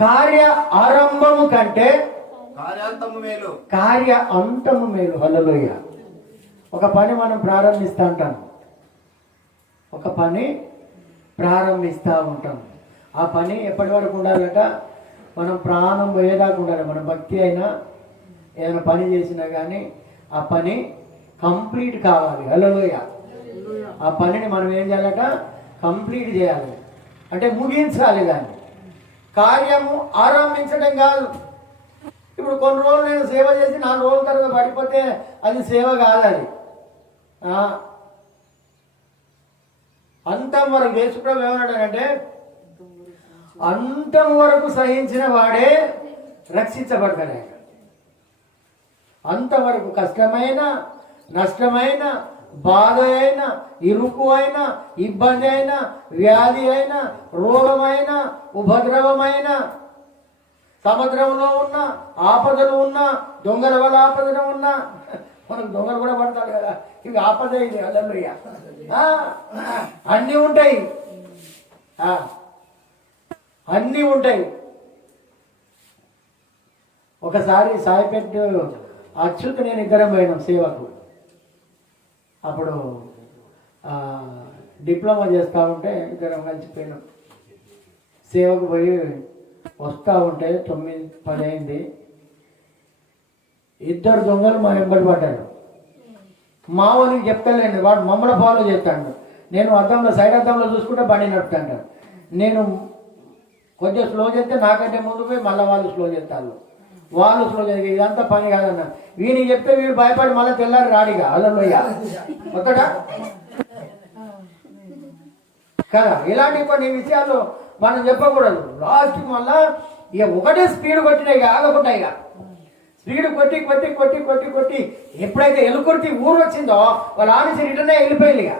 కార్య ఆరంభము కంటే కార్య అంతము మేలు. హల్లెలూయా. ఒక పని మనం ప్రారంభిస్తూ ఉంటాం, ఒక పని ప్రారంభిస్తూ ఉంటాం. ఆ పని ఎప్పటి వరకు ఉండాలట? మనం ప్రాణం పోయేదాకా ఉండాలి. మన భక్తి అయినా ఏదైనా పని చేసినా కానీ ఆ పని కంప్లీట్ కావాలి. హల్లెలూయా. ఆ పనిని మనం ఏం చేయాలట? కంప్లీట్ చేయాలి, అంటే ముగించాలి. దాన్ని కార్యము ఆరంభించడం కాదు. ఇప్పుడు కొన్ని రోజులు నేను సేవ చేసి 4 రోజుల తర్వాత పడిపోతే అది సేవ కాదు. అది అంతం వరకు యేసుప్రభు ఏమన్నాడంటే, అంతం వరకు సహించిన వాడే రక్షించబడతాడు. అంతవరకు కష్టమైన, నష్టమైన, బాధ అయినా, ఇరుకు అయినా, ఇబ్బంది అయినా, వ్యాధి అయినా, రోగమైన, ఉపద్రవమైన, సముద్రంలో ఉన్న ఆపదలు ఉన్నా, దొంగల వల్ల ఆపదలు ఉన్నా, మనకు దొంగలు కూడా పడతారు కదా, ఇవి ఆపద. ఇది హల్లెలూయా. అన్నీ ఉంటాయి, అన్నీ ఉంటాయి. ఒకసారి సాయిపేట అచ్యుత్ నేను ఇద్దరం పోయినాం సేవకు. అప్పుడు డిప్లొమా చేస్తూ ఉంటే ఇద్దరం కలిసిపోయినాం. సేవకు పోయి వస్తూ ఉంటే 9-10 అయింది. 2 దొంగలు మా వెంబడి పడ్డాడు. మా వాళ్ళకి చెప్తలేండి, వాడు మమ్మల్ని ఫాలో చేస్తాడు. నేను అద్దంలో, సైడ్ అద్దంలో చూసుకుంటే బండి నడుపుతాడు. నేను కొద్దిగా స్లో చేస్తే నాకంటే ముందు పోయి మళ్ళీ వాళ్ళు స్లో చేస్తారు. వాళ్ళు స్లో చేసి ఇదంతా పని కాదన్న. వీడికి చెప్తే వీడు భయపడి మళ్ళీ తెల్లారి రాడిగా. హల్లెలూయా. ఒక్కడా కదా. ఇలాంటి కొన్ని విషయాలు మనం చెప్పకూడదు. లాస్ట్ మళ్ళా ఇక ఒకటే స్పీడ్ కొట్టినాయి, ఇక ఆగకుండా ఇక స్పీడ్ కొట్టి కొట్టి కొట్టి కొట్టి కొట్టి ఎప్పుడైతే ఎలుకుర్తి ఊరు వచ్చిందో వాళ్ళు ఆనిసి రిటర్న్ వెళ్ళిపోయింది. ఇక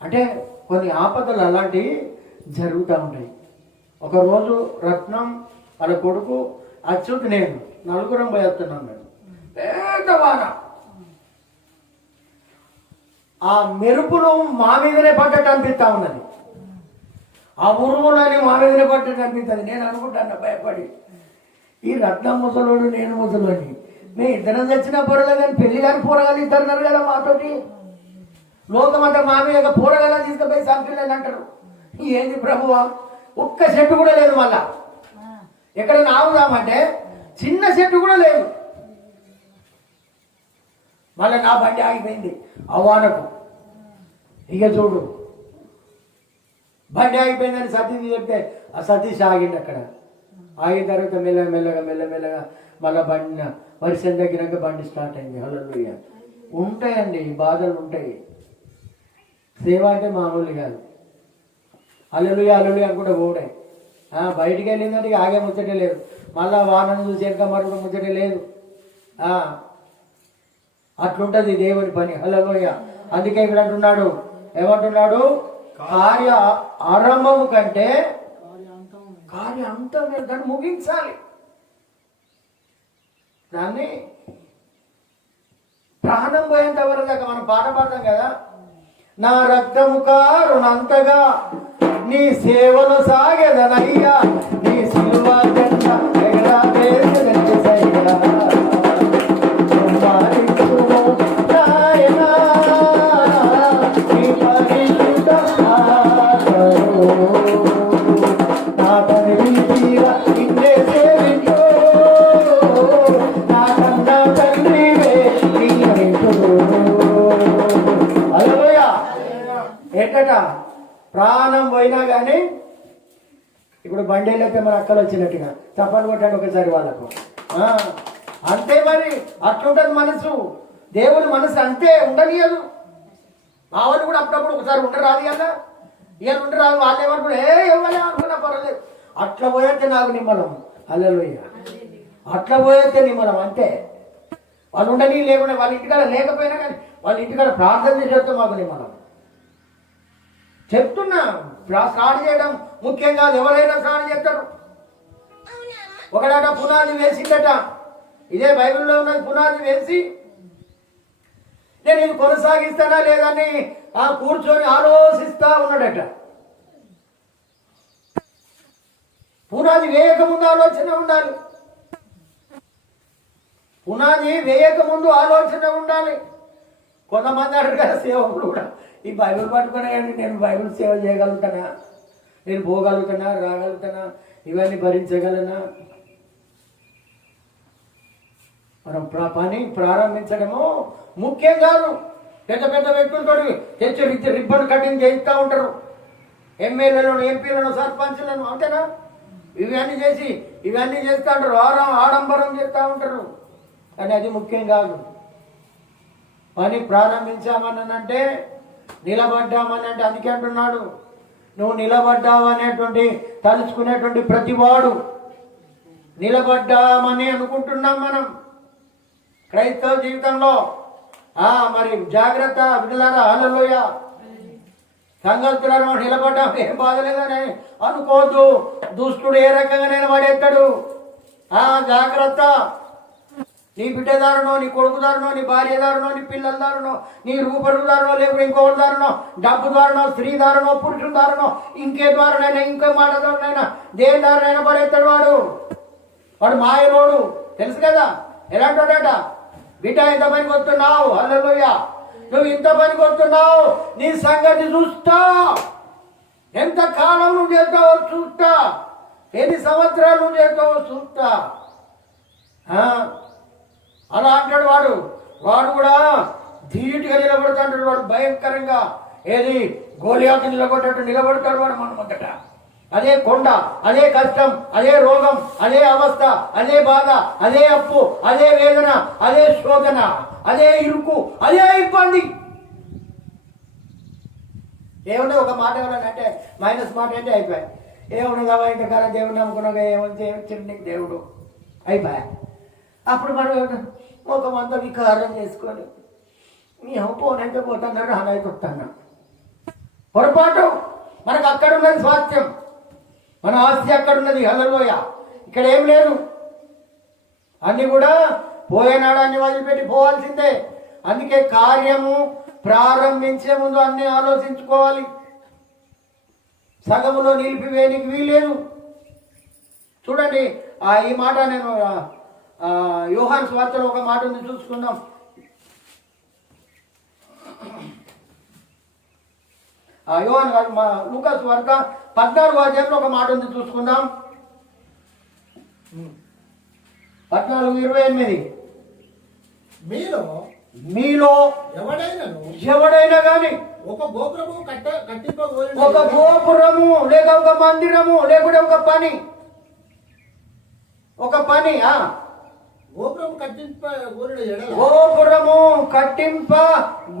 అంటే కొన్ని ఆపదలు అలాంటివి జరుగుతూ ఉంటాయి. ఒకరోజు రత్నం వాళ్ళ కొడుకు అచ్యుత్ నేను నలుగురం పోయేస్తున్నాం. మేము పెద్ద వాన, ఆ మెరుపులు మా మీదనే పడ్డట్టు అనిపిస్తా ఉన్నది, ఆ ఉరుములని మా మీదనే పడ్డట్టు అనిపిస్తుంది. నేను అనుకుంటాను భయపడి, ఈ రత్నం ముసలోడు నేను ముసలోని, మేము ఇద్దరం తెచ్చినా పొరలేదు కానీ పెళ్లి కానీ పోరగాలు ఇద్దరున్నారు కదా మాతోటి. లోకం అంతా మా మీద పోరగల తీసుకుపోయి సంపిల్లని అంటారు. ఏంది ప్రభువా, ఒక్క చెట్టు కూడా లేదు. మళ్ళా ఎక్కడ ఆవుదామంటే చిన్న చెట్టు కూడా లేదు. మళ్ళీ నా బండి ఆగిపోయింది అవ్వానకు. ఇక చూడు, బండి ఆగిపోయిందని సతీష్ చెప్తే ఆ సతీష్ ఆగింది. అక్కడ ఆగిన తర్వాత మెల్లమెల్లగా మెల్లమెల్లగా మళ్ళీ బండి వర్షం తగ్గినాక బండి స్టార్ట్ అయింది. హల్లెలూయా. ఉంటాయండి బాధలు, ఉంటాయి. సేవ అంటే మామూలు కాదు. హల్లెలూయా హల్లెలూయా అనుకుంటే పోడే. బయటికి వెళ్ళిందంటే ఆగే ముచ్చటే లేదు. మళ్ళా వానను చూసి వెనక మరొక ముచ్చటే లేదు. అట్లుంటది దేవుని పని. హల్లెలూయా. అందుకే ఇక్కడ అంటున్నాడు, ఏమంటున్నాడు? కార్య ఆరంభము కంటే కార్య అంతం దాన్ని ముగించాలి. దాన్ని ప్రాణం పోయేంత వరకు దాకా మనం పాట పాడతాం కదా, నా రక్తము కారునంతగా నీ సేవలు సాగెదనయ్యా, నీ సిలువ జెండ ఎగరవేసెదయ్యా. నాయనా నీ పరిశుద్ధ ఆత్మలో నా తనివి తీరా నిన్నే సేవించు, నా కన్న తండ్రివే నీవెంతో. హల్లెలూయా. ఏంటట? ప్రాణం పోయినా కానీ ఇప్పుడు బండి వెళ్ళితే మన అక్కలు వచ్చినట్టుగా చప్పలు కొట్టాడు ఒకసారి వాళ్ళకు. అంతే మరి, అట్లుంటుంది మనసు. దేవుని మనసు అంతే, ఉండనియదు. మా వాళ్ళు కూడా అప్పుడప్పుడు ఒకసారి ఉండరాదు కదా, ఇవాళ ఉండరాదు. వాళ్ళు ఏమనుకున్నా ఇవ్వలే అనుకున్నా పర్వాలేదు. అట్లా పోయేస్తే నాకు నిమ్మలం. హల్లెలూయా. అట్లా పోయేస్తే నిమ్మలం అంతే. వాళ్ళు ఉండని లేకుండా, వాళ్ళ ఇంటికాడ లేకపోయినా కానీ వాళ్ళ ఇంటికాడ ప్రార్థన చేసేస్తే మాకు నిమ్మలం. చెప్తున్నా, స్నానం చేయడం ముఖ్యం కాదు. ఎవరైనా స్నానం చేస్తారు. ఒకడాట పునాది వేసిందట, ఇదే బైబిల్లో ఉన్నది. పునాది వేసి నేను ఇది కొనసాగిస్తానా లేదని ఆ కూర్చొని ఆలోచిస్తా ఉన్నాడట. పునాది వేయకముందు ఆలోచన ఉండాలి. పునాది వేయకముందు ఆలోచన ఉండాలి. కొంతమంది అంటారు కదా సేవకులు కూడా, ఈ బైబిల్ పట్టుకునే నేను బైబిల్ సేవ చేయగలుగుతానా, నేను పోగలుగుతానా, రాగలుగుతానా, ఇవన్నీ భరించగలనా? మనం పని ప్రారంభించడము ముఖ్యం కాదు. పెద్ద పెద్ద వ్యక్తులతో తెచ్చి రిబ్బన్ కటింగ్ చేయిస్తూ ఉంటారు, ఎమ్మెల్యేలను, ఎంపీలను, సర్పంచ్లను, అంతేనా? ఇవన్నీ చేస్తూ ఉంటారు, ఆడంబరం చేస్తూ ఉంటారు. కానీ అది ముఖ్యం కాదు. పని ప్రారంభించామనంటే, నిలబడ్డామనంటే, అందుకే అంటున్నాడు, నువ్వు నిలబడ్డావు అనేటువంటి తలుచుకునేటువంటి ప్రతివాడు నిలబడ్డామని అనుకుంటున్నాం మనం క్రైస్తవ జీవితంలో. మరి జాగ్రత్త విడుదల, హల్లెలూయా. సంగతులను నిలబడ్డాం, ఏం బాధలేదని అనుకోవద్దు. దుష్టుడు ఏ రకంగా నిలబడేస్తాడు. జాగ్రత్త. నీ బిడ్డదారునో, నీ కొడుకుదారునో, నీ భార్యదారునో, నీ పిల్లలదారునో, నీ రూపరుదారునో, లేకపోతే ఇంకొకటి దారునో, డబ్బు దారునో, స్త్రీ దారునో, పురుషుల దారునో, ఇంకే ద్వారానైనా, ఇంకో మాట ద్వారానైనా, దేని దారునైనా పడేస్తాడు వాడు మాయలోడు. తెలుసు కదా ఎలాంటోడట. బిడ్డ ఇంత పనికి వస్తున్నావు, హల్లెలూయా, నువ్వు ఇంత పనికి వస్తున్నావు, నీ సంగతి చూస్తా, ఎంత కాలం నువ్వు చేస్తావో చూస్తా, ఎన్ని సంవత్సరాలు నువ్వు చేస్తావో చూస్తా. అలా అంటాడు వాడు కూడా ధీటుగా నిలబడతాడు. వాడు భయంకరంగా ఏది గోలియాతు నిలబడ్డట్టు నిలబడతాడు వాడు మన మొదట. అదే కొండ, అదే కష్టం, అదే రోగం, అదే అవస్థ, అదే బాధ, అదే అప్పు, అదే వేదన, అదే శోధన, అదే ఇరుకు, అదే ఇబ్బంది. ఏమన్నా ఒక మాట ఎవరంటే మైనస్ మాట అంటే అయిపోయాయి. ఏమన్నా ఇంతకాలం దేవుడు నమ్ముకున్నాగా ఏమని నీకు దేవుడు అయిపోయా. అప్పుడు మనం ముఖమంతా వికారం చేసుకొని మేము పోనైతే పోతున్నా, రానైతే వస్తున్నా. పొరపాటు. మనకు అక్కడ ఉన్నది స్వాస్థ్యం, మన ఆస్తి అక్కడ ఉన్నది, హల్లెలూయా. ఇక్కడ ఏం లేదు. అన్నీ కూడా పోయేనాడు అన్ని వదిలిపెట్టి పోవాల్సిందే. అందుకే కార్యము ప్రారంభించే ముందు అన్నీ ఆలోచించుకోవాలి. సగములో నిలిపివేయనికి వీలేదు. చూడండి, ఈ మాట నేను యోహాను సువార్తలో ఒక మాట ఉంది, చూసుకుందాం. యోహాను కాదు, లూకా సువార్త 14వ అధ్యాయంలో ఒక మాట ఉంది, చూసుకుందాం. 14:28. మీలో ఎవడైనా కానీ ఒక గోపురము లేక ఒక మందిరము లేకుంటే ఒక పని గోపురము కట్టింప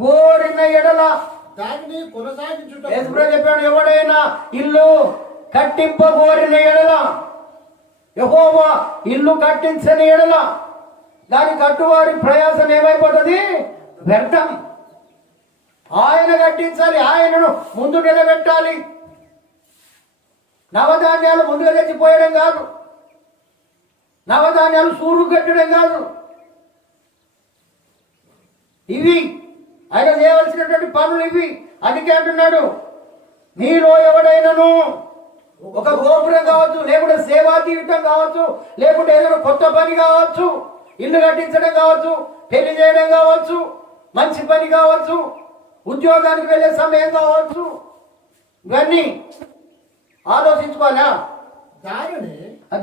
గోరిన ఎడల దానిని కొనసాగించుట. చెప్పాడు, ఎవడైనా ఇల్లు కట్టింప గోరిన ఎడల, యెహోవా ఇల్లు కట్టించని ఎడల దాని కట్టువారి ప్రయాసం ఏమైపోతుంది? వ్యర్థం. ఆయన కట్టించాలి, ఆయనను ముందు నిలబెట్టాలి. నవధాన్యాలు ముందుగా తెచ్చిపోయడం కాదు, నవధాన్యాలు సూర్యుడు కట్టడం కాదు. ఇవి ఆయన చేయవలసినటువంటి పనులు ఇవి. అందుకే అంటున్నాడు, మీలో ఎవడైనాను ఒక గోపురం కావచ్చు, లేకుంటే సేవా జీవితం కావచ్చు, లేకుంటే ఏదైనా కొత్త పని కావచ్చు, ఇల్లు కట్టించడం కావచ్చు, పెళ్లి చేయడం కావచ్చు, మంచి పని కావచ్చు, ఉద్యోగానికి వెళ్ళే సమయం కావచ్చు, ఇవన్నీ ఆలోచించుకోవాలా.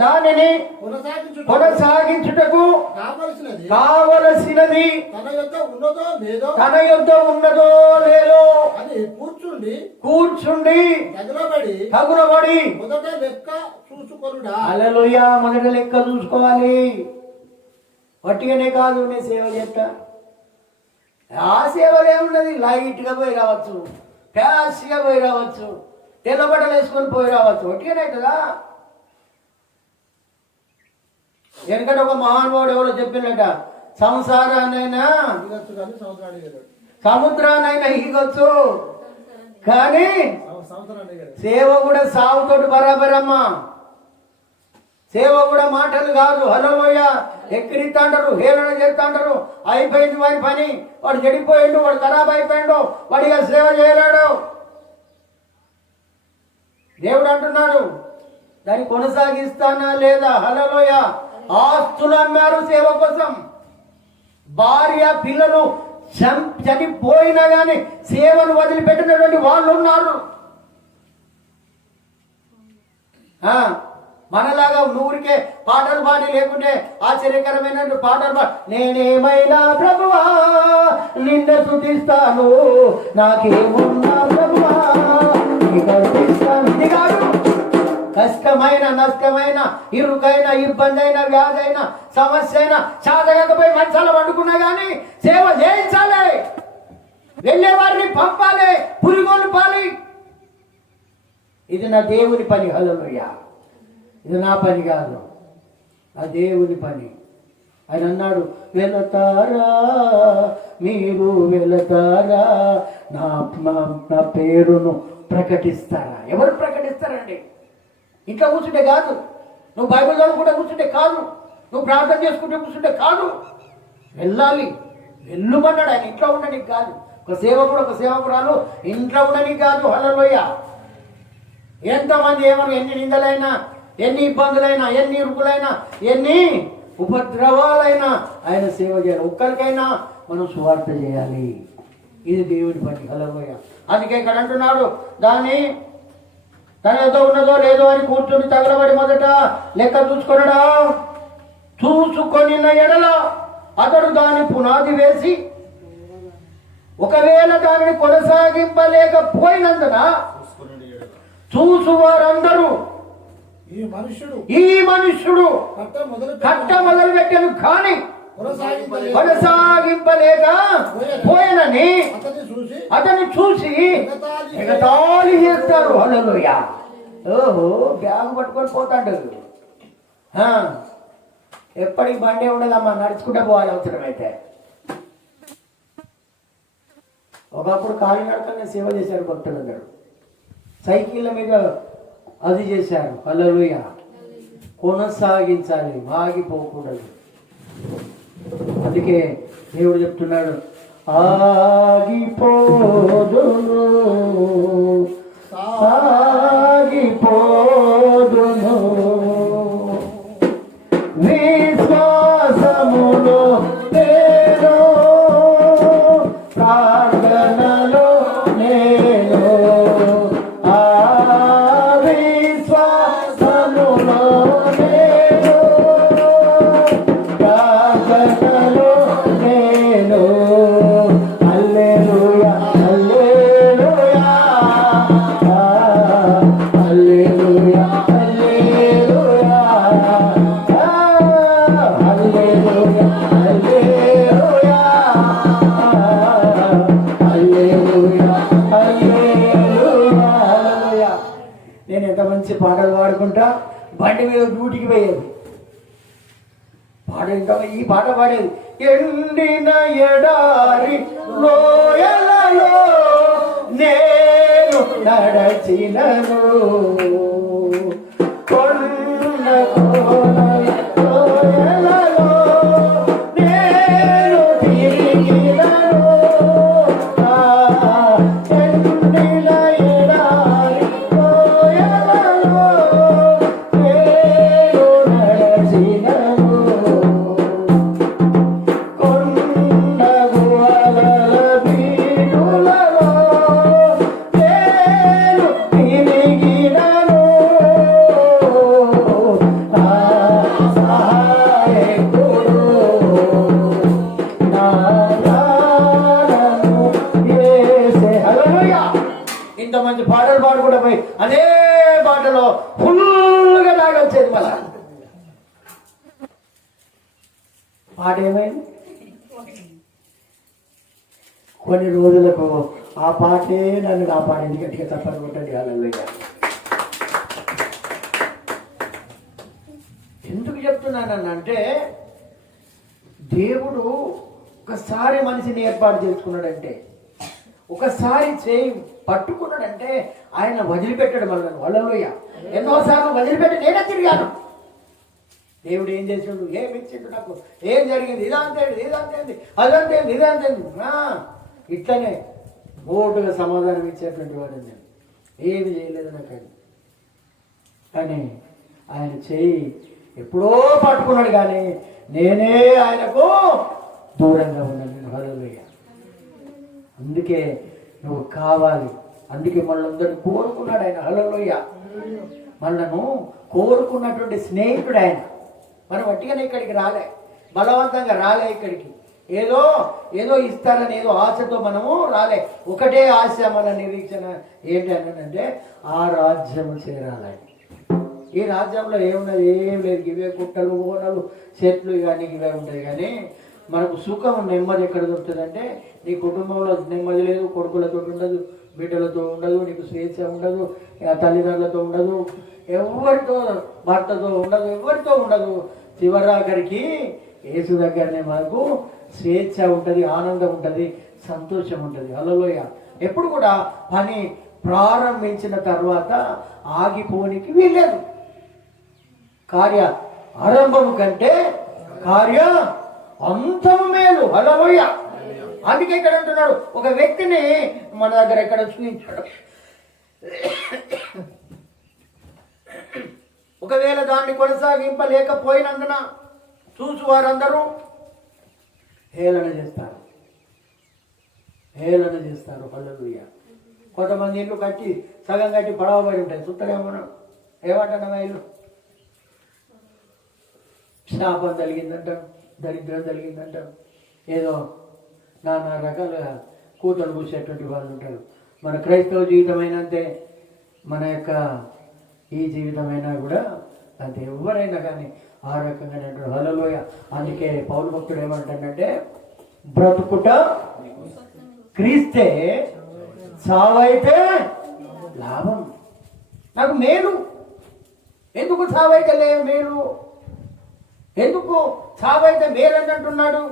దానిని కొనసాగించుటకు కావలసినది తన యొద్ద ఉన్నదో లేదో అని కూర్చుండి తగులబడి మొదట లెక్క చూసుకోవాలా. హల్లెలూయా. మొదట లెక్క చూసుకోవాలి. వట్టిగానే కాదు నేను సేవ చేస్తా. ఆ సేవలు ఏమున్నది, లైట్గా పోయి రావచ్చు, ఫ్యాస్ట్గా పోయి రావచ్చు, తెల్ల బట్టలు వేసుకొని పోయి రావచ్చు, వట్టిగానే కదా. ఎందుకంటే ఒక మహానుభావుడు ఎవరో చెప్పినట, సంసారాన్నైనా సముద్రాన్నైనా ఈగొచ్చు కానీ సేవ కూడా సాగుతోటి బరాబరమ్మా. సేవ కూడా మాటలు కాదు. హల్లెలూయ. ఎక్కిరిస్తాంటారు, హేళన చేస్తాంటారు. అయిపోయింది వాడి పని, వాడు చెడిపోయిండు, వాడు ఖరాబ్ అయిపోయిండు, వాడిగా సేవ చేయలేడు. దేవుడు అంటున్నాడు దాన్ని కొనసాగిస్తానా లేదా? హల్లెలూయ. ఆస్తులు అమ్మారు సేవ కోసం. భార్య పిల్లలు చనిపోయినా కానీ సేవను వదిలిపెట్టినటువంటి వాళ్ళు ఉన్నారు. మనలాగా ఊరికే పాటలు పాడి లేకుంటే ఆశ్చర్యకరమైన పాటలు నేనేమైనా ప్రభువా నిన్న స్తుతిస్తాను, నాకేమున్నా ప్రభువా ఇది కాదు. కష్టమైన నష్టమైన ఇరుకైన ఇబ్బంది అయిన వ్యాధి అయిన సమస్య అయినా చాదకపోయి మంచాల వండుకున్నా కానీ సేవ చేయించాలి. వెళ్ళే వారిని పంపాలి, పురిగోలు పాలి. ఇది నా దేవుని పని. హల్లెలూయ. ఇది నా పని కాదు, నా దేవుని పని. ఆయన అన్నాడు వెళతారా మీరు వెళతారా నా పేరును ప్రకటిస్తారా? ఎవరు ప్రకటిస్తారండి? ఇంట్లో కూర్చుంటే కాదు, నువ్వు బైబిల్ చదువుకుంటే కూర్చుంటే కాదు, నువ్వు ప్రార్థన చేసుకుంటే కూర్చుంటే కాదు. వెళ్ళాలి, వెళ్ళమన్నాడు ఆయన. ఇంట్లో ఉండడానికి కాదు. ఒక సేవకుడు ఒక సేవకురాలు ఇంట్లో ఉండడానికి కాదు. హల్లెలూయ. ఎంతమంది ఏమన్నా ఎన్ని నిందలైనా, ఎన్ని ఇబ్బందులైనా, ఎన్ని ఇరుకులైనా, ఎన్ని ఉపద్రవాలైనా ఆయన సేవ చేయాలి. ఒక్కరికైనా మనం సువార్త చేయాలి. ఇది దేవుని పని. హల్లెలూయ. అందుకే ఇక్కడ అంటున్నాడు దాన్ని తన ఏదో ఉన్నదో లేదో అని కూర్చొని తగలబడి మొదట లెక్క చూసుకొనడా, చూసుకొని ఎడల అతడు దాని పునాది వేసి ఒకవేళ దానిని కొనసాగింపలేకపోయినందున చూసు వారందరూ ఈ మనుష్యుడు కట్ట మొదలు పెట్టాను కానీ కొనసాగింపలేక పోయినని అతన్ని చూసి ఎగతాళి చేస్తారు. హల్లెలూయ. ఓహో, బ్యాగ్ పట్టుకొని పోతాడు. ఎప్పటికి బండి ఉండదమ్మా, నడుచుకుంటే పోవాలి అవసరమైతే. ఒకప్పుడు కాలినడకనే సేవ చేశారు భక్తులందరూ, సైకిళ్ళ మీద అది చేశారు. హల్లెలూయ. కొనసాగించాలి, ఆగిపోకూడదు. అందుకే దేవుడు చెప్తున్నాడు ఆగిపోదును సాగిపోదును విశ్వాసములో నేను ప్రార్థనలో నేను విశ్వాసములో నేను ప్రార్థనలో నేను. హల్లెలూయా హల్లెలూయా హల్లెలూయా హల్లెలూయా హల్లెలూయా హల్లెలూయా హల్లెలూయా హల్లెలూయా. నేను ఎంత మంచి పాటలు పాడుకుంటా బండి మీద డ్యూటీకి పోయేది. పాట ఇంకా ఈ పాట పాడేది. ఎండిన ఎడారి లోయలలో నేను నడచినను, కొండ లోయలలో నేను తిరిగినను. ఎండిన ఎడారి లోయలలో నేను నడచినను, ఇంత మంచి పాటలు పాడుకుంటా పోయి అదే పాటలో ఫుల్గా తాగొచ్చేది. మళ్ళా పాట ఏమైంది? కొన్ని రోజులకు ఆ పాటే నన్ను కాపాడింది. గట్టిగా తప్పని కొట్టండి. హల్లెలూయా. ఎందుకు చెప్తున్నానంటే దేవుడు ఒకసారి మనిషిని ఏర్పాటు చేసుకున్నాడంటే, ఒకసారి చేయి పట్టుకున్నాడంటే ఆయన వదిలిపెట్టాడు మనల్ని. హల్లెలూయా. ఎన్నోసార్లు వదిలిపెట్టి నేనే తిరిగాను. దేవుడు ఏం చేసిండు, ఏం ఇచ్చిండు, నాకు ఏం జరిగింది, ఇదంతేంది ఇదంతేంది అదంతేంది ఇదంతేంది, ఇట్లనే మోటుగా సమాధానం ఇచ్చేటువంటి వాడు నేను. ఏమి చేయలేదు నాకు. కానీ ఆయన చేయి ఎప్పుడో పట్టుకున్నాడు, కానీ నేనే ఆయనకు దూరంగా ఉన్నాను. హల్లెలూయా. అందుకే నువ్వు కావాలి. అందుకే మనల్ని కోరుకున్నాడు ఆయన. హల్లెలూయా. మనను కోరుకున్నటువంటి స్నేహితుడు ఆయన. మనం వట్టిగానే ఇక్కడికి రాలే, బలవంతంగా రాలే ఇక్కడికి. ఏదో ఏదో ఇస్తారని ఏదో ఆశతో మనము రాలే. ఒకటే ఆశ, మన నిరీక్షణ ఏంటి అంటే ఆ రాజ్యం చేరాలని. ఈ రాజ్యంలో ఏమున్నది, ఏం లేదు. ఇవే కుట్టలు ఓనలు చెట్లు కానీ ఇవే ఉంటాయి. కానీ మనకు సుఖం నెమ్మది ఎక్కడ దొరుకుతుందంటే, నీ కుటుంబంలో నెమ్మది లేదు, కొడుకులతో ఉండదు, బిడ్డలతో ఉండదు, నీకు స్వేచ్ఛ ఉండదు, తల్లిదండ్రులతో ఉండదు, ఎవరితో భర్తతో ఉండదు, ఎవరితో ఉండదు. చివరాఖరికి యేసు దగ్గరనే మనకు స్వేచ్ఛ ఉంటుంది, ఆనందం ఉంటుంది, సంతోషం ఉంటుంది. హల్లెలూయా. ఎప్పుడు కూడా పని ప్రారంభించిన తర్వాత ఆగిపోనికి వీల్లేదు. కార్య ఆరంభము కంటే కార్య అంతము మేలు. హల్లెలూయా. అందుకే ఇక్కడ అంటున్నాడు, ఒక వ్యక్తిని మన దగ్గర ఎక్కడ చూపించాడు, ఒకవేళ దాన్ని కొనసాగింపలేకపోయినందున చూసు వారందరూ హేళన చేస్తారు, హేళన చేస్తారు. హల్లెలూయా. కొంతమంది ఇల్లు కట్టి సగం కట్టి పడవబడి ఉంటాయి, చుట్టలేమో ఏమంటున్నా, ఇల్లు శాపం కలిగిందంటాం, దరిద్రం కలిగిందంటాం, ఏదో నానా రకాలుగా కూతలు కూసేటువంటి వాళ్ళు ఉంటారు. మన క్రైస్తవ జీవితమైనా అంతే, మన యొక్క ఈ జీవితమైనా కూడా అంతే. ఎవరైనా కానీ ఆ రకంగానే అంటారు. హల్లెలూయా. అందుకే పౌలు భక్తుడు ఏమంటాడంటే, బ్రతుకుట క్రీస్తే, సావైతే లాభం. నాకు మేలు. ఎందుకు సావైతే మేలు? ఎందుకు సావైతే మేలు అని అంటున్నాడు?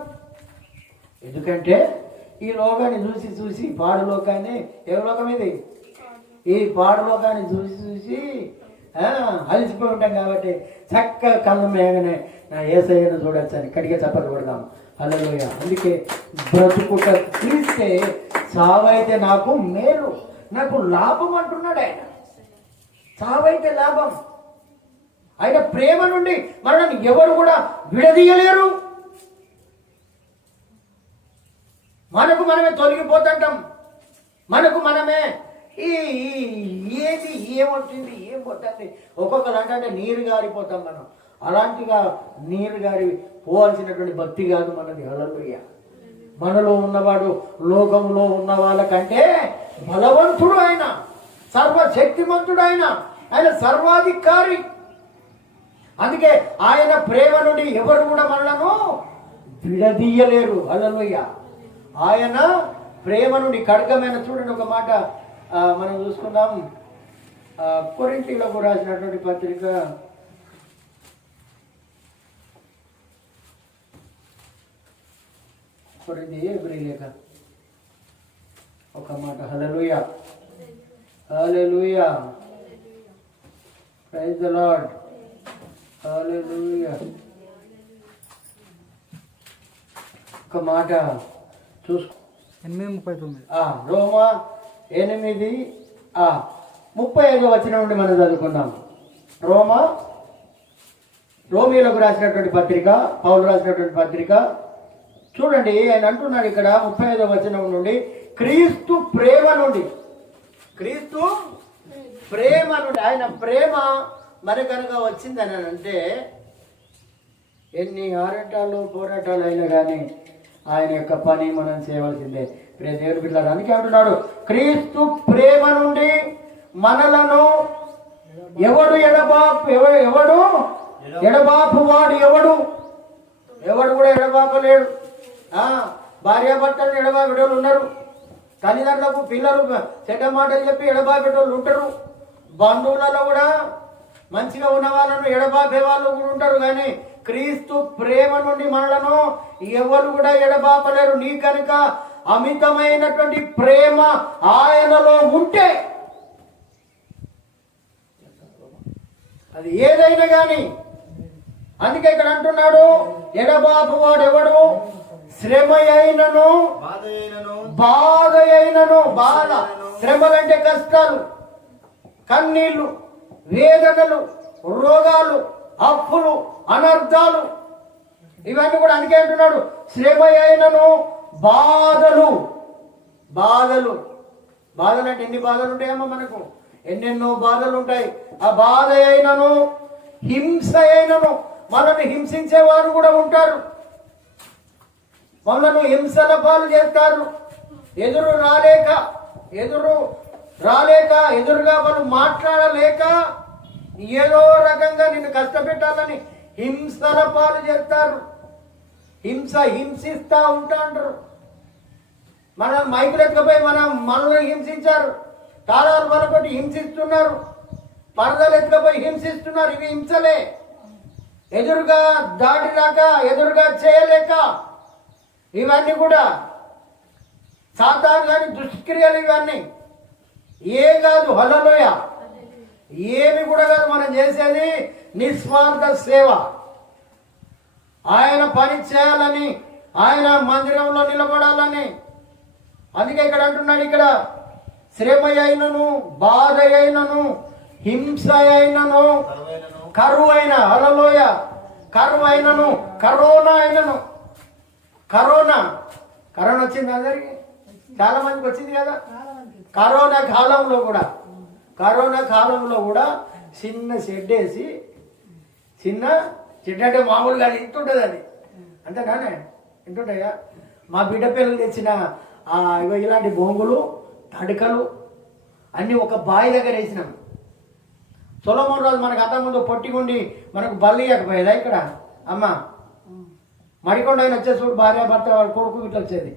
ఎందుకంటే ఈ లోకాన్ని చూసి చూసి, పాడు లోకాన్ని, ఏ లోకం ఇది, ఈ పాడు లోకాన్ని చూసి చూసి అలసిపోయి ఉంటాం. కాబట్టి చక్క కళ్ళు మేగనే నా యేసయ్యను చూడొచ్చు అని కడిగే చప్పట్లు కొడదాం. హల్లెలూయా. అందుకే బ్రతుకుట క్రీస్తే, సావైతే నాకు మేలు, నాకు లాభం అంటున్నాడు ఆయన. సావైతే లాభం. ఆయన ప్రేమ నుండి మనల్ని ఎవరు కూడా విడదీయలేరు. మనకు మనమే తొలగిపోతుంటాం, మనకు మనమే ఏది ఏమొచ్చింది ఏం పోతుంది. ఒక్కొక్కరు అంటే నీరు గారిపోతాం మనం. అలాంటిగా నీరు గారి పోవాల్సినటువంటి భక్తి కాదు మనది. హల్లెలూయా. మనలో ఉన్నవాడు లోకంలో ఉన్న వాళ్ళకంటే బలవంతుడు ఆయన, సర్వశక్తిమంతుడు ఆయన, ఆయన సర్వాధికారి. అందుకే ఆయన ప్రేమ నుండి ఎవరు కూడా మనలను విడదీయలేరు. హల్లెలూయా. ఆయన ప్రేమ నుండి ఖడ్గమైన, చూడండి ఒక మాట మనం చూసుకుందాం. కొరింథీయులకు రాసినటువంటి పత్రిక లేఖ ఒక మాట. Hallelujah. Hallelujah. Praise the Lord. Hallelujah. ఒక మాట చూసుకో. 8:39 రోమా 8:35 వచనం నుండి మనం చదువుకుందాం. రోమీయులకు రాసినటువంటి పత్రిక, పౌలు రాసినటువంటి పత్రిక చూడండి. ఆయన అంటున్నాడు ఇక్కడ 35 వచనం నుండి, క్రీస్తు ప్రేమ నుండి, క్రీస్తు ప్రేమ నుండి, ఆయన ప్రేమ మరి కనుక వచ్చిందని అంటే ఎన్ని ఆరాటాలు పోరాటాలు అయినా కానీ ఆయన యొక్క పని మనం చేయవలసిందే. దేవుని బిడ్డలారా, అందుకే అంటున్నాడు, క్రీస్తు ప్రేమ నుండి మనలను ఎవడు ఎడబాపు వాడు ఎవడు కూడా ఎడబాపలేడు. భార్యాభర్తలు ఎడబాపేటోళ్ళు ఉన్నారు, తల్లిదండ్రులకు పిల్లలు చెడ్డ మాటలు చెప్పి ఎడబాపేటోళ్ళు ఉంటారు, బంధువులలో కూడా మంచిగా ఉన్న వాళ్ళను ఎడబాపే వాళ్ళు కూడా ఉంటారు. కానీ క్రీస్తు ప్రేమ నుండి మనలను ఎవరు కూడా ఎడబాపలేరు. నీ కనుక అమితమైనటువంటి ప్రేమ ఆయనలో ఉంటే, అది ఏదైనా కానీ అందుకే ఇక్కడ అంటున్నాడు, ఎడబాపు వాడు ఎవడు? శ్రమ అయినను బాధ అయినను. బాధ, శ్రమలంటే కష్టాలు, కన్నీళ్లు, వేదనలు, రోగాలు, అప్పులు, అనర్థాలు, ఇవన్నీ కూడా. అందుకే అంటున్నాడు శ్రమ అయినను బాధలు. బాధలు బాధలు అంటే ఎన్ని బాధలు ఉంటాయమ్మా మనకు? ఎన్నెన్నో బాధలు ఉంటాయి. ఆ బాధ అయినను, హింస అయినను, మనల్ని హింసించేవారు కూడా ఉంటారు. మనల్ని హింసల పాలు చేస్తారు. ఎదురుగా ఎదురుగా వాళ్ళు మాట్లాడలేక ఏదో రకంగా నిన్ను కష్టపెట్టాలని హింసల పాలు చేస్తారు. హింసిస్తూ ఉంటారు. మనం మైకులు ఎత్తుకపోయి మనల్ని హింసించారు. తాళాలు పలకొట్టి హింసిస్తున్నారు. పరదలు ఎత్తుకపోయి హింసిస్తున్నారు. ఇవి హింసలే. ఎదురుగా దాటిరాక, ఎదురుగా చేయలేక, ఇవన్నీ కూడా సాతాను గాని దుష్క్రియలు. ఇవన్నీ ఏం కాదు. హల్లెలూయా. ఏమి కూడా కాదు. మనం చేసేది నిస్వార్థ సేవ. ఆయన పని చేయాలని, ఆయన మందిరంలో నిలబడాలని. అందుకే ఇక్కడ అంటున్నాడు, ఇక్కడ శ్రమ అయినను, బాధ అయినను, హింస అయినను, కరువు అయిన, హల్లెలూయ, కరువు అయినను, కరోనా అయినను. కరోనా వచ్చింది అందరికి, చాలా మందికి వచ్చింది కదా. కరోనా కాలంలో కూడా చిన్న షెడ్ వేసి, చిన్న షెడ్ అంటే మామూలుగా ఇంటుంటుంది అది అంతేగానే ఇంటుంటాయా. మా బిడ్డ పిల్లలు తెచ్చిన ఇలాంటి బొంగులు, తడికలు అన్నీ ఒక బావి దగ్గర వేసినాం. సొలొమోను రాజు మనకు అంతకుముందు పొట్టిగుండి మనకు బల్లి ఇవ్వకపోయేదా ఇక్కడ అమ్మ? మడికొండ ఆయన వచ్చే చూడు, భార్య భర్త వాళ్ళ కొడుకు ఇట్లా వచ్చేది.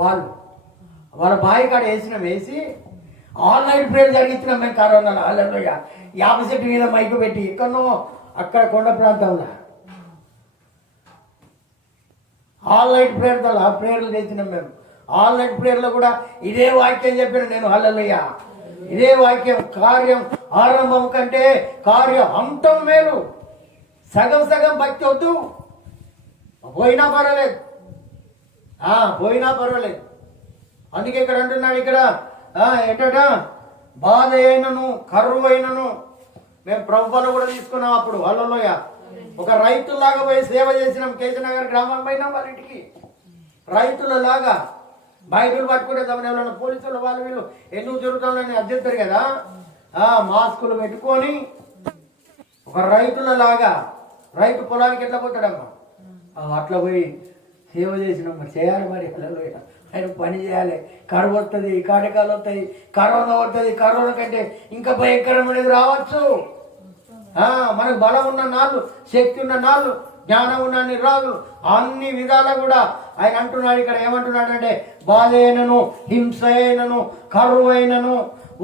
వాళ్ళ బావి కాడ వేసి ఆల్ నైట్ ప్రేయర్ జరిగించినాం మేము కరోనాలో. హల్లెలూయా. 50 సెంటు మీద మైకు పెట్టి ఎక్కడో అక్కడ కొండ ప్రాంతంలో ఆల్ నైట్ ప్రేయర్లు తెచ్చినాం మేము. ఆల్ నైట్ ప్రేయర్లో కూడా ఇదే వాక్యం చెప్పిన నేను. హల్లెలూయా. ఇదే వాక్యం, కార్యం ఆరంభం కంటే కార్యం అంతం మేలు. సగం భక్తి వద్దు, పోయినా పర్వాలేదు. అందుకే ఇక్కడ అంటున్నాడు, ఇక్కడ ఏంటట, బాధ అయినను, కరువు అయినను. మేము ప్రభుత్వాలు కూడా తీసుకున్నాం అప్పుడు. హల్లెలూయా. ఒక రైతులాగా పోయి సేవ చేసినాం. కేశనగర్ గ్రామం పోయినాం. వాళ్ళ ఇంటికి రైతులలాగా బైబిల్ పట్టుకునే సమయంలో పోలీసులు వాళ్ళు వీళ్ళు ఎందుకు తిరుగుతామని అర్థిస్తారు కదా. మాస్కులు పెట్టుకొని ఒక రైతులలాగా, రైతు పొలానికి ఎట్లా పోతాడమ్మా అట్లా పోయి సేవ చేసినాం. మరి చేయాలి, మరి ఆయన పని చేయాలి. కరువు వస్తుంది, కాటకాలు వస్తాయి, కరోనా వస్తుంది. కరోనా కంటే ఇంకా భయంకరమైనది రావచ్చు. మనకు బలం ఉన్న నాళ్ళు, శక్తి ఉన్న నాళ్ళు, జ్ఞానం ఉన్న రాళ్ళు, అన్ని విధాలా కూడా ఆయన అంటున్నాడు. ఇక్కడ ఏమంటున్నాడు అంటే, బాధ అయినను, హింస అయినను, కరువు అయినను,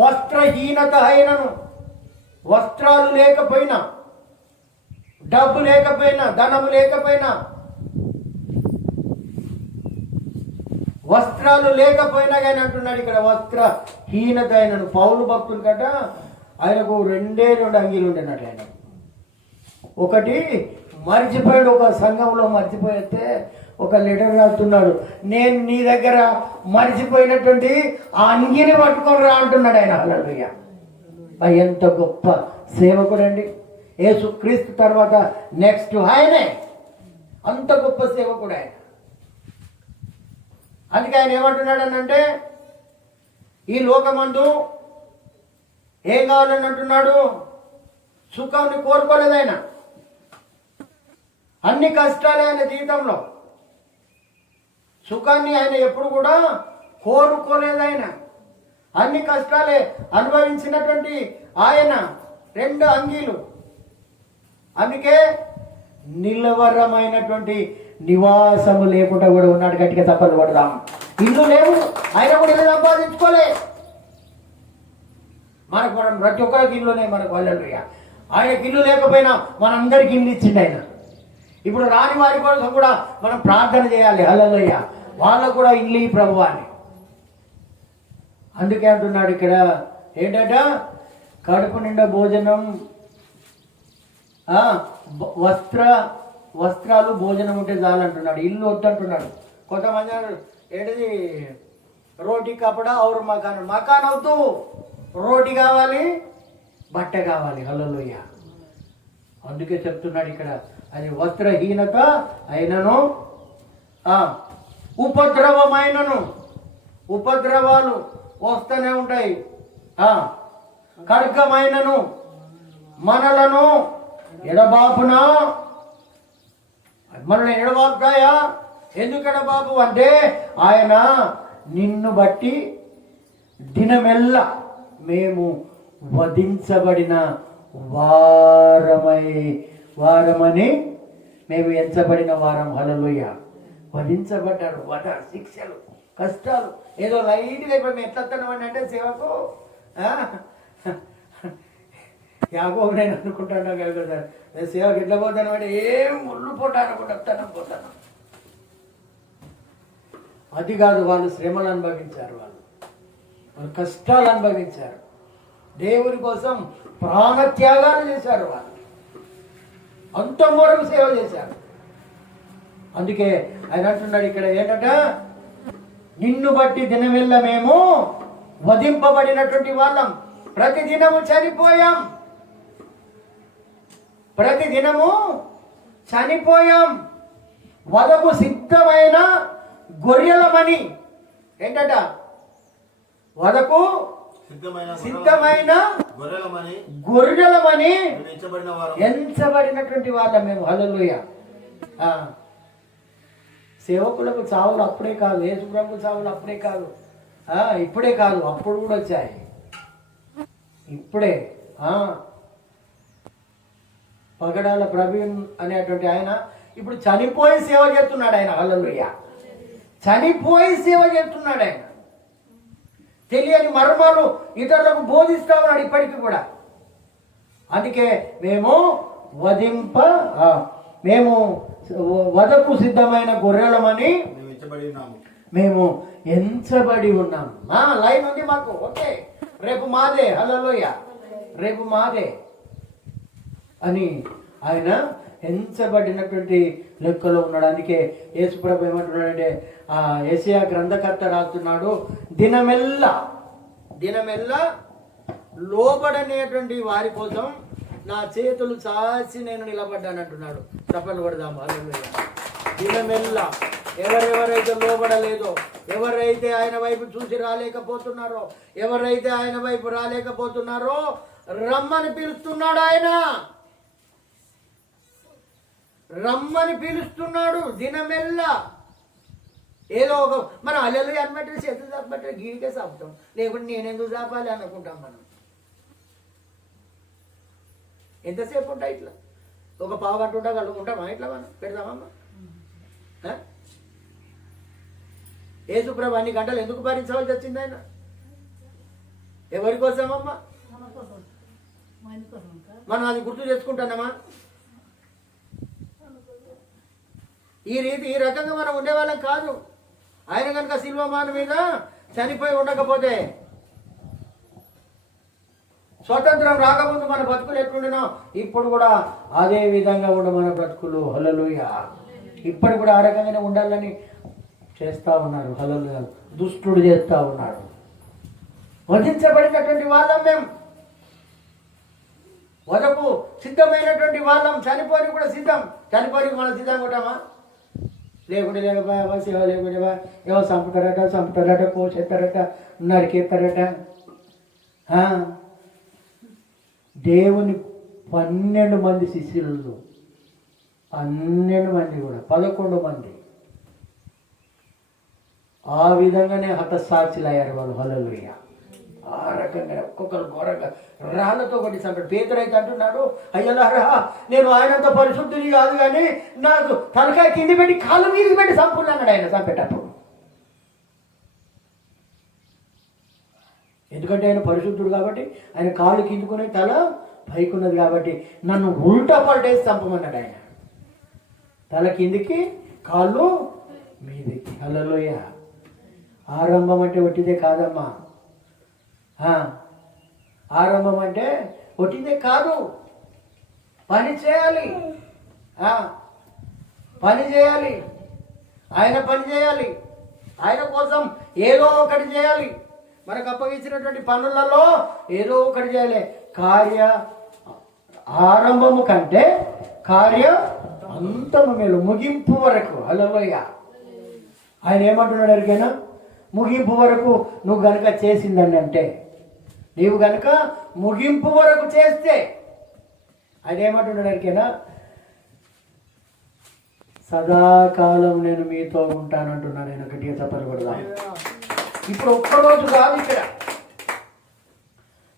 వస్త్రహీనత అయినను. వస్త్రాలు లేకపోయినా, డబ్బు లేకపోయినా, ధనము లేకపోయినా, వస్త్రాలు లేకపోయినా కానీ అంటున్నాడు ఇక్కడ వస్త్రహీనత అయినను. పౌలు భక్తులు కట ఆయనకు 2 అంగీలు ఉండేనట్లు. ఆయన ఒకటి మర్చిపోయాడు, ఒక సంఘంలో మర్చిపోయితే ఒక లెటర్ రాస్తున్నాడు, నేను నీ దగ్గర మర్చిపోయినటువంటి ఆ అంగీని పట్టుకొని రా అంటున్నాడు ఆయన. హల్లెలూయా. ఎంత గొప్ప సేవకుడండి. యేసుక్రీస్తు తర్వాత నెక్స్ట్ ఆయనే. అంత గొప్ప సేవకుడు ఆయన. అందుకే ఆయన ఏమంటున్నాడు అంటే, ఈ లోకమందు ఏం కావాలని అంటున్నాడు? సుఖాన్ని కోరుకోలేదు ఆయన. అన్ని కష్టాలే ఆయన జీవితంలో. సుఖాన్ని ఆయన ఎప్పుడు కూడా కోరుకోలేదు ఆయన. అన్ని కష్టాలే అనుభవించినటువంటి ఆయన 2 అంగీలు. అందుకే నిలవరమైనటువంటి నివాసము లేకుండా కూడా ఉన్నాడు. గట్టిగా తప్పదు పడదాం. ఇల్లు లేవు, ఆయన కూడా ఇల్లు సంపాదించుకోలే. మనం ప్రతి ఒక్కరికి ఇల్లునే మనకు. హల్లెలూయా. ఆయనకి ఇల్లు లేకపోయినా మనందరికి ఇల్లు ఇచ్చిండు ఆయన. ఇప్పుడు రాని వారి కోసం కూడా మనం ప్రార్థన చేయాలి. హల్లెలూయా. వాళ్ళకు కూడా ఇల్లు ఈ ప్రభువాన్ని. అందుకే అంటున్నాడు ఇక్కడ ఏంటంట, కడుపు నిండా భోజనం వస్త్రాలు భోజనం ఉంటే చాలంటున్నాడు, ఇల్లు వద్దంటున్నాడు. కొంతమంది ఏంటిది రోటీ కపడా ఔర్ మకాన్, మకాన్ వద్దు, రోటీ కావాలి, బట్ట కావాలి. హల్లెలూయా. అందుకే చెప్తున్నాడు ఇక్కడ, అది వస్త్రహీనత అయినను ఉపద్రవమైనను, ఉపద్రవాలు వస్తూనే ఉంటాయి, ఖడ్గమైనను మనలను ఎడబాపునా, మనల్ని ఎడబాపుతాయా? ఎందుకు ఎడబాపు అంటే ఆయన నిన్ను బట్టి దినమెల్లా మేము వధించబడిన వారమని మేము ఎంచబడిన వారం. హల్లెలూయా. వధించబడ్డారు, శిక్షలు, కష్టాలు. ఏదో లైట్గా ఇప్పుడు మేము ఎట్లా అంటే సేవకు యాగోబు నేను అనుకుంటాను కదా, సేవకు ఎట్లా పోతాను అంటే ఏం ముళ్ళు పోతాను పోతాను. అది కాదు, వాళ్ళు శ్రమలు అనుభవించారు, వాళ్ళు కష్టాలు అనుభవించారు, దేవుని కోసం ప్రాణత్యాగాలు చేశారు, వాళ్ళు అంత వరకు సేవ చేశారు. అందుకే ఆయన అంటున్నాడు ఇక్కడ ఏంటంటే, నిన్ను బట్టి దినమెల్ల మేము వధింపబడినటువంటి వాళ్ళం, ప్రతిదినము చనిపోయాం, ప్రతిదినము చనిపోయాం, వదకు సిద్ధమైన గొర్రెలమని. ఏంటట? వదకు సిద్ధమైన గొర్రెలమని ఎంచబడినటువంటి వాళ్ళం మేము. హల్లెలూయా. సేవకులకు చావులు అప్పుడే కాదు, యేసుప్రభు చావులు అప్పుడే కాదు, ఇప్పుడే కాదు, అప్పుడు కూడా వచ్చాయి, ఇప్పుడే. పగడాల ప్రవీణ్ అనేటువంటి ఆయన ఇప్పుడు చనిపోయి సేవ చేస్తున్నాడు ఆయన. హల్లెలూయా. చనిపోయి సేవ చేస్తున్నాడు ఆయన. తెలియని మర్మాలు ఇతరులకు బోధిస్తా ఉన్నాడు ఇప్పటికీ కూడా. అందుకే మేము వదకు సిద్ధమైన గొర్రెలమని మేము ఎంచబడి ఉన్నాం. లైన్ ఉంది మాకు, ఓకే, రేపు మాదే. హల్లెలూయా. రేపు మాదే అని ఆయన ఎంచబడినటువంటి లెక్కలో ఉన్నాడు. అందుకే యేసుప్రభు ఏమంటున్నాడంటే, యెషయా గ్రంథకర్త రాస్తున్నాడు, దినమెల్లా లోబడనేటువంటి వారి కోసం నా చేతులు చాచి నేను నిలబడ్డాను అంటున్నాడు. చప్పట్లు కొడదాం. హల్లెలూయా. దినమెల్లా ఎవరెవరైతే లోబడలేదో, ఎవరైతే ఆయన వైపు చూసి రాలేకపోతున్నారో, ఎవరైతే ఆయన వైపు రాలేకపోతున్నారో రమ్మని పిలుస్తున్నాడు ఆయన, రమ్మని పిలుస్తున్నాడు దినమెల్లా. ఏదో ఒక మనం హల్లెలూయా అనబట్టి చేతులు చాపబట్టి గీడికే చాపుతాం, లేకుంటే నేనెందుకు చాపాలి అనుకుంటాం మనం. ఎంతసేపు ఉంటాయి ఇట్లా? ఒక పావు గంట ఉంటామా ఇట్లా? మనం పెడదామమ్మా? యేసుప్రభు అన్ని గంటలు ఎందుకు భరించవలసి వచ్చింది ఆయన? ఎవరి కోసమమ్మా? మనం అది గుర్తు చేసుకుంటున్నామా? ఈ రకంగా మనం ఉండేవాళ్ళం కాదు. ఆయన కనుక శిల్వమాను మీద చనిపోయి ఉండకపోతే, స్వతంత్రం రాకముందు మన బ్రతుకులు ఎట్లుండినా ఇప్పుడు కూడా అదే విధంగా ఉండ మన బ్రతుకులు. హల్లెలూయా. ఇప్పుడు కూడా ఆ రకంగానే ఉండాలని చేస్తూ ఉన్నారు. హల్లెలూయా. దుష్టుడు చేస్తూ ఉన్నాడు. వధించబడినటువంటి వాళ్ళం మేము, వదకు సిద్ధమైనటువంటి వాళ్ళం, చనిపోయి కూడా సిద్ధం. చనిపోయి మనం సిద్ధంగా ఉంటామా? లేకుంటే లేకపోయా సేవ లేకుంటే ఏమో చంపుతారట, కోసేస్తారట, నరికేస్తారట. దేవుని 12 మంది శిష్యులు, 12 మంది కూడా 11 మంది ఆ విధంగానే హతసాక్షులు అయ్యారు వాళ్ళు. హల్లెలూయా. ఆ రకంగా ఒక్కొక్కరు ఘోరంగా రాళ్ళతో కొట్టి చంపాడు. పేతురు అయితే అంటున్నాడు, అయ్యలారా నేను ఆయనంత పరిశుద్ధుని కాదు కానీ నాకు తలకాయ కింది పెట్టి కాళ్ళు మీదకి పెట్టి చంపున్నాడు ఆయన చంపేటప్పుడు. ఎందుకంటే ఆయన పరిశుద్ధుడు కాబట్టి, ఆయన కాళ్ళు కిందుకుని తల పైకున్నది కాబట్టి నన్ను ఉల్టా పల్టేసి చంపమన్నాడు ఆయన. తల కిందికి కాళ్ళు మీదకి. హల్లెలూయా. ఆరంభం అంటే ఒట్టిదే కాదమ్మా. ఆరంభం అంటే ఒట్టిదే కాదు. పని చేయాలి, పని చేయాలి, ఆయన పని చేయాలి, ఆయన కోసం ఏదో ఒకటి చేయాలి. మనకు అప్పగించినటువంటి పనులలో ఏదో ఒకటి చేయాలి. కార్య ఆరంభము కంటే కార్య అంతము మేలు, ముగింపు వరకు. హల్లెలూయా. ఆయన ఏమంటున్నాడు ఎరికైనా, ముగింపు వరకు నువ్వు గనుక చేసిందని అంటే, నీవు గనుక ముగింపు వరకు చేస్తే, ఆయన ఏమంటున్నాడు ఎరికైనా, సదాకాలం నేను మీతో ఉంటానంటున్నాను. నేను గట్టిగా చెప్పకూడదా? ఇప్పుడు ఒక్కరోజు కాదు, ఇక్కడ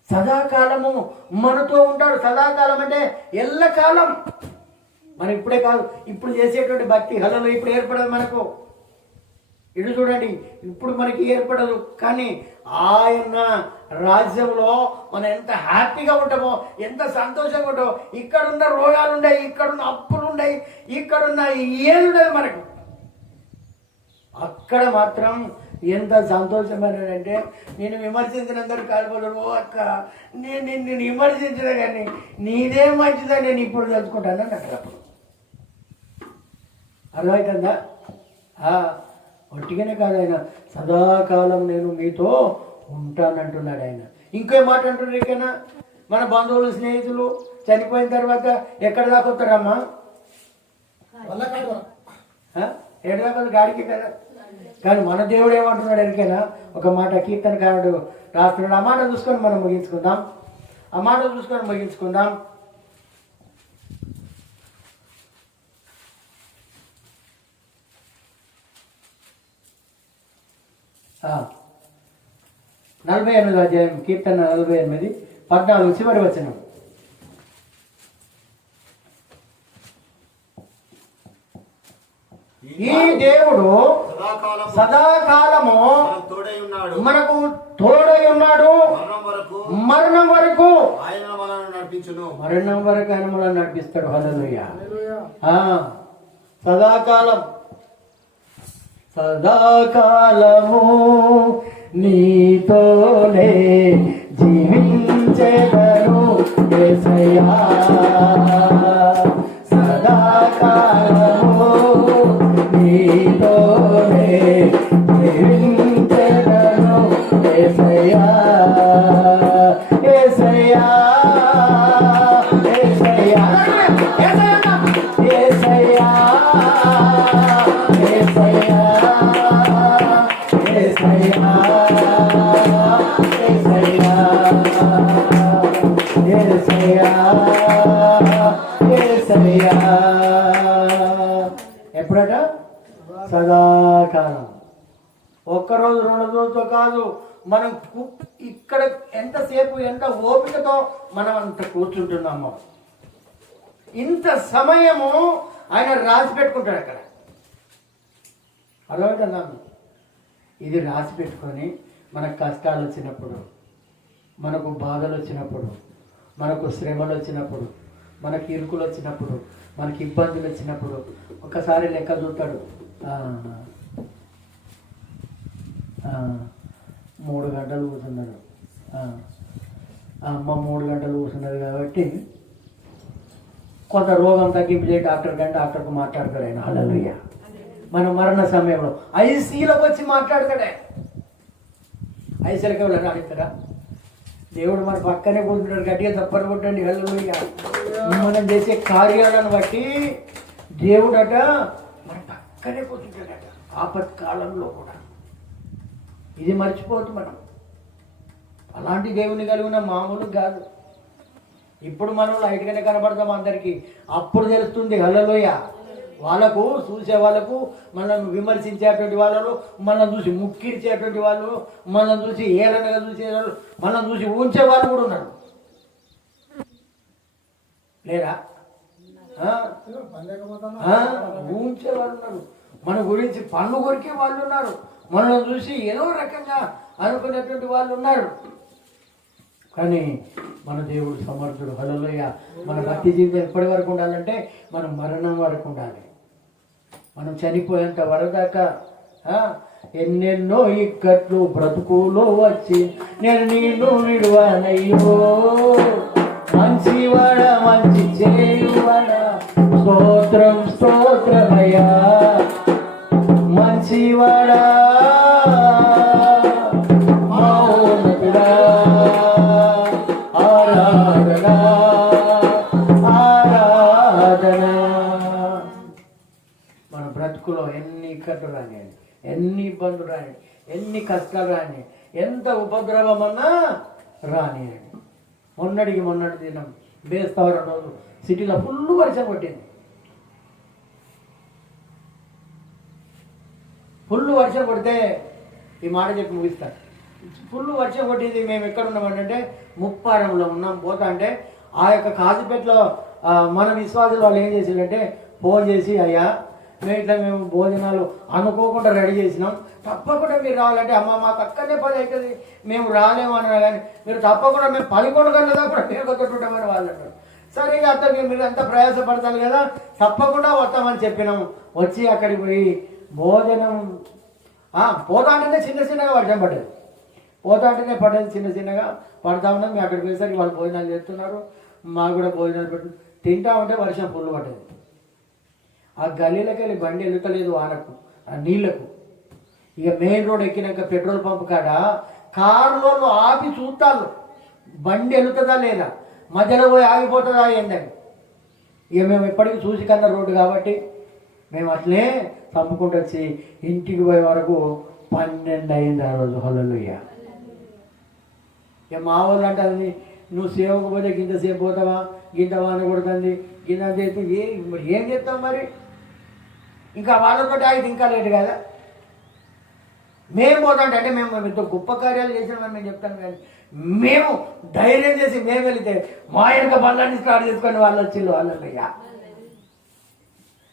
సదాకాలము మనతో ఉంటాడు. సదాకాలం అంటే ఎల్లకాలం. మనం ఇప్పుడే కాదు, ఇప్పుడు చేసేటువంటి భక్తి హలలో ఇప్పుడు ఏర్పడదు మనకు. ఇటు చూడండి, ఇప్పుడు మనకి ఏర్పడదు, కానీ ఆయన రాజ్యంలో మనం ఎంత హ్యాపీగా ఉంటామో, ఎంత సంతోషంగా ఉంటామో. ఇక్కడున్న రోగాలు ఉన్నాయి, ఇక్కడున్న అప్పులు ఉన్నాయి, ఇక్కడున్న ఏది ఉండదు మనకు. అక్కడ మాత్రం ఎంత సంతోషమైనదంటే, నేను విమర్శించినందరూ కాలిపోతారు. ఓ అక్క, నేను విమర్శించిన కానీ నీదే మంచిదని నేను ఇప్పుడు తెలుసుకుంటాను అక్కడ. అప్పుడు అర్థమవుతుందా? ఒట్టిగానే కాదు, ఆయన సదాకాలం నేను మీతో ఉంటానంటున్నాడు ఆయన. ఇంకో మాట అంటున్నారు ఇకైనా, మన బంధువులు స్నేహితులు చనిపోయిన తర్వాత ఎక్కడ దాకా వస్తారమ్మా? 7 దాకా గాడికి కదా. కానీ మన దేవుడు ఏమంటున్నాడు ఎరికైనా, ఒక మాట కీర్తనకారుడు రాస్తున్నాడు. ఆ మాట చూసుకొని మనం ముగించుకుందాం. ఆ మాట చూసుకొని ముగించుకుందాం. ఆ 48వ అధ్యాయం, కీర్తన 48, 14 చివరి వచనం. ఈ దేవుడు సదాకాలము మనకు తోడై ఉన్నాడు, మరణం వరకు ఆయన మనల్ని నడిపిస్తాడు. హల్లెలూయా. సదాకాలం, సదాకాలము నీతోనే జీవించెదను యేసయ్యా. సదాకాలము నీతోనే జీవించెదను యేసయ్యా. యేసయ్యా, యేసయ్యా, యేసయ్యా, యేసయ్యా, యేసయ్యా, యేసయ్యా, యేసయ్యా. ఎప్పుడట? సదాకాలం. ఒక్కరోజు 2 రోజులతో కాదు, మనం ఇక్కడ ఎంతసేపు, ఎంత ఓపికతో మనం అంత కూర్చుంటున్నామో, ఇంత సమయము ఆయన రాసి పెట్టుకుంటాడు అక్కడ. అర్థమవుతుందా? ఇది రాసి పెట్టుకొని మనకు కష్టాలు వచ్చినప్పుడు, మనకు బాధలు వచ్చినప్పుడు, మనకు శ్రమలు వచ్చినప్పుడు, మనకి ఇరుకులు వచ్చినప్పుడు, మనకి ఇబ్బందులు వచ్చినప్పుడు ఒకసారి లెక్క చూస్తాడు. 3 గంటలు కూర్చున్నాడు. అమ్మ 3 గంటలు కూర్చున్నది కాబట్టి కొంత రోగం తగ్గింపు చేయి డాక్టర్కు మాట్లాడతాడు ఆయన. హల్లెలూయా. మన మరణ సమయంలో ఐసీలోకి వచ్చి మాట్లాడతాడే. ఐసీలకి ఎవరు రానిస్తారా? దేవుడు మన పక్కనే కూర్చుంటాడు. గట్టిగా తప్పని కొట్టండి. హల్లెలూయా. మనం చేసే కార్యాలను బట్టి దేవుడట మన పక్కనే కూర్చుంటాడట, ఆపత్కాలంలో కూడా. ఇది మర్చిపోవద్దు మనం. అలాంటి దేవుని కలిగిన మామూలు కాదు. ఇప్పుడు మనం లైట్గానే కనబడతాం అందరికీ, అప్పుడు తెలుస్తుంది. హల్లెలూయా. వాళ్ళకు చూసే వాళ్ళకు, మనల్ని విమర్శించేటువంటి వాళ్ళు, మనల్ని చూసి ముక్కిరిచేటువంటి వాళ్ళు, మనల్ని చూసి ఏలనగా చూసేవాళ్ళు, మనల్ని చూసి ఉంచే వాళ్ళు కూడా ఉన్నారు. లేరా? ఉంచే వాళ్ళు ఉన్నారు. మన గురించి పన్ను కొరికే వాళ్ళు ఉన్నారు. మనల్ని చూసి ఏదో రకంగా అనుకునేటువంటి వాళ్ళు ఉన్నారు. కానీ మన దేవుడు సమర్థుడు. హల్లెలూయా. మన భక్తి జీవితం ఎప్పటి వరకు ఉండాలంటే మనం మరణం వరకు ఉండాలి. మనం చనిపోయేంత వరదాకా. ఎన్నెన్నో ఇక్కట్లు బ్రతుకులో వచ్చి నేను నిన్ను విడువనయ్యో, మంచివాడ మంచి చేయువడా స్తోత్రం స్తోత్రమయ్యా మంచివాడా మౌనతుడా ఆరాధన ఆరాధన. మన బ్రతుకులో ఎన్ని ఇక్కట్లు రానియండి, ఎన్ని ఇబ్బందులు రానియండి, ఎన్ని కష్టాలు రాని, ఎంత ఉపద్రవమన్నా రానియండి. మొన్నటి దినం బేస్తవారం రోజు సిటీలో ఫుల్ వర్షం కొట్టింది. ఫుల్ వర్షం కొడితే ఈ మాట చెప్పి ముగిస్తాను. ఫుల్ వర్షం కొట్టింది. మేము ఎక్కడ ఉన్నామంటే ముప్పారంలో ఉన్నాం. పోతా అంటే ఆ యొక్క కాజీపేటలో మన విశ్వాసులు వాళ్ళు ఏం చేసిందంటే ఫోన్ చేసి, అయ్యా మేము భోజనాలు అనుకోకుండా రెడీ చేసినాం, తప్పకుండా మీరు రావాలంటే, అమ్మ మాకు అక్కడనే 10 అవుతుంది, మేము రాలేము అన్నా కానీ మీరు తప్పకుండా మేము 11 గంటల కూడా మేము కొట్టుకుంటామని వాళ్ళు అన్నారు. సరే ఇక అత్త మీరు అంతా ప్రయాసపడతారు కదా, తప్పకుండా వస్తామని చెప్పినాము. వచ్చి అక్కడికి పోయి భోజనం పోతా అంటేనే చిన్నగా వర్షం పడ్డది. పోతా అంటేనే పడ్డది, చిన్నగా పడతా ఉన్నాం. మేము అక్కడికి పోయేసరికి వాళ్ళు భోజనాలు చేస్తున్నారు, మాకు కూడా భోజనాలు పెట్టు తింటా ఉంటే వర్షం ఫుల్ పడ్డది. ఆ గల్లీలోకి వెళ్ళి బండి వెళ్తలేదు వానకు, ఆ నీళ్లకు. ఇక మెయిన్ రోడ్ ఎక్కినాక పెట్రోల్ పంప్ కాడ కారులో ఆపి చూస్తాను బండి వెళుతుందా లేదా, మధ్యలో పోయి ఆగిపోతుందా ఏందని. ఇక మేము ఎప్పటికీ చూసి కన్నా రోడ్డు కాబట్టి మేము అట్లే తమ్ముకుంటూ వచ్చి ఇంటికి పోయే వరకు 12 అయింది ఆ రోజు. హల్లెలూయా. ఇక మా వాళ్ళు అంటుంది, నువ్వు సేవకు పోతే గింత సేపు పోతావా, గింత వాన కొడుతుంది, గింత చేస్తే ఏం చేస్తావు మరి. ఇంకా వాళ్ళతో అయితే ఇంకా లేటు కదా. మేము పోతాంటే అంటే మేము ఎంతో గొప్ప కార్యాలు చేసినామని మేము చెప్తాను, కానీ మేము ధైర్యం చేసి మేము వెళితే మా యొక్క బండ్లన్నీ స్టార్ట్ చేసుకొని వాళ్ళు వచ్చిళ్ళు. వాళ్ళయ్యా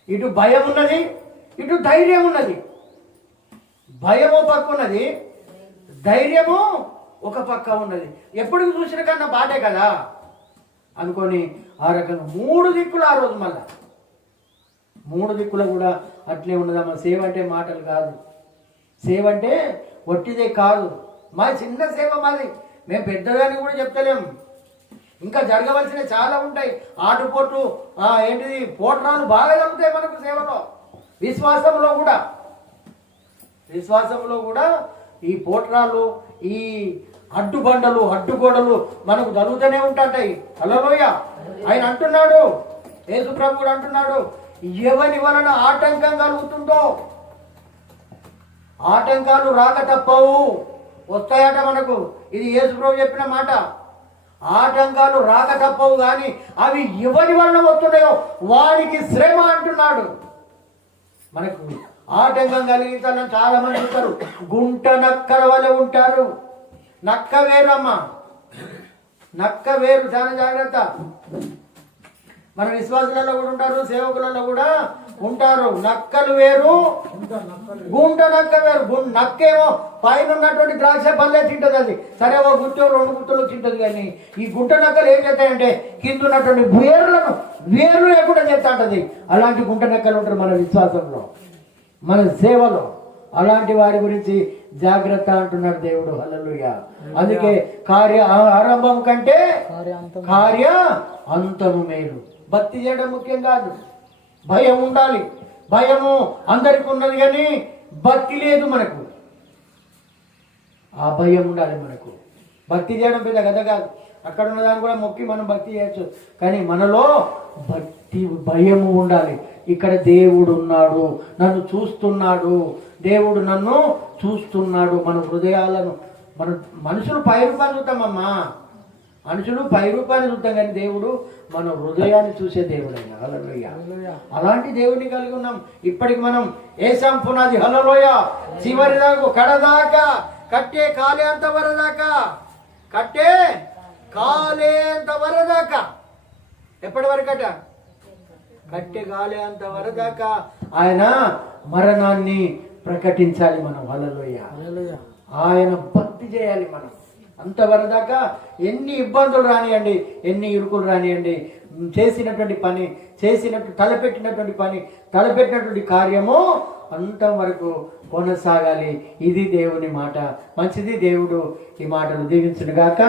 ఇటు భయం ఉన్నది, ఇటు ధైర్యం ఉన్నది. భయము పక్క ఉన్నది, ధైర్యము ఒక పక్క ఉన్నది. ఎప్పటికి చూసిన కన్నా బాటే కదా అనుకొని ఆ రకంగా 3 దిక్కులు ఆ రోజు మళ్ళా 3 దిక్కులు కూడా అట్లే ఉన్నదమ్మా. సేవ అంటే మాటలు కాదు, సేవ అంటే ఒట్టిదే కాదు. మా చిన్న సేవ మాది, మేము పెద్దదాన్ని కూడా చెప్తలేము. ఇంకా జరగవలసిన చాలా ఉంటాయి. ఆటుపోట్లు ఏంటిది పోట్రాలు బాగా జరుగుతాయి మనకు సేవలో. విశ్వాసంలో కూడా ఈ పోట్రాలు, ఈ అడ్డుబండలు, అడ్డుగోడలు మనకు జరుగుతూనే ఉంటాయి. హల్లెలూయా. ఆయన అంటున్నాడు, యేసు ప్రభువు అంటున్నాడు, ఎవరి వలన ఆటంకం కలుగుతుందో, ఆటంకాలు రాక తప్పవు, వస్తాయట మనకు. ఇది యేసు ప్రభు చెప్పిన మాట. ఆటంకాలు రాక తప్పవు, కానీ అవి ఎవరి వలన వస్తున్నాయో వారికి శ్రమ అంటున్నాడు. మనకు ఆటంకం కలిగించాలని చాలా మంది ఉంటారు. గుంట నక్కల వలె ఉంటారు. నక్క వేరు అమ్మ, నక్క వేరు, చాలా జాగ్రత్త. మన విశ్వాసులలో కూడా ఉంటారు, సేవకులలో కూడా ఉంటారు. నక్కలు వేరు, గుంట నక్క వేరు. నక్కేమో పైన ఉన్నటువంటి ద్రాక్ష పళ్ళే తింటుంది, అది సరే ఒక గుర్తు 2 గుర్తులు తింటుంది. కానీ ఈ గుంట నక్కలు ఏం చేస్తాయంటే కింద ఉన్నటువంటి వేర్లు లేకుండా చేస్తా ఉంటుంది. అలాంటి గుంట నక్కలు ఉంటారు మన విశ్వాసంలో, మన సేవలో. అలాంటి వారి గురించి జాగ్రత్త అంటున్నాడు దేవుడు. హల్లెలూయా. అందుకే కార్య ఆరంభం కంటే కార్య అంతము మేలు. భక్తి చేయడం ముఖ్యం కాదు, భయం ఉండాలి. భయము అందరికి ఉన్నది కానీ భక్తి లేదు మనకు. ఆ భయం ఉండాలి మనకు. భక్తి చేయడం పెద్ద కథ కాదు. అక్కడ ఉన్నదాన్ని కూడా మొక్కి మనం భక్తి చేయొచ్చు, కానీ మనలో భక్తి భయము ఉండాలి. ఇక్కడ దేవుడు ఉన్నాడు, నన్ను చూస్తున్నాడు, దేవుడు నన్ను చూస్తున్నాడు. మన హృదయాలను మన మనుషులు పై రూపాన్ని చూద్దామమ్మా, మనుషులు పై రూపాన్ని చూద్దాం, కానీ దేవుడు మన హృదయాన్ని చూసే దేవుడు అయినా. హల్లెలూయా. అలాంటి దేవుడిని కలిగి ఉన్నాం. ఇప్పటికి మనం ఏసాం పునాది. హల్లెలూయా. చివరి దాకా కడదాకా కట్టే కాలేంత వరదాకా, కట్టే కాలేంత వరదాకా. ఎప్పటి వరకట? కట్టె కాలేంత వరదాకా ఆయన మరణాన్ని ప్రకటించాలి మనం. హల్లెలూయా. ఆయన భక్తి చేయాలి మనం అంతవరదాకా. ఎన్ని ఇబ్బందులు రానియండి, ఎన్ని ఇరుకులు రానియండి, చేసినటువంటి పని, తలపెట్టినటువంటి కార్యము అంతవరకు కొనసాగాలి. ఇది దేవుని మాట. మంచిది. దేవుడు ఈ మాటలు దీవించును గాక.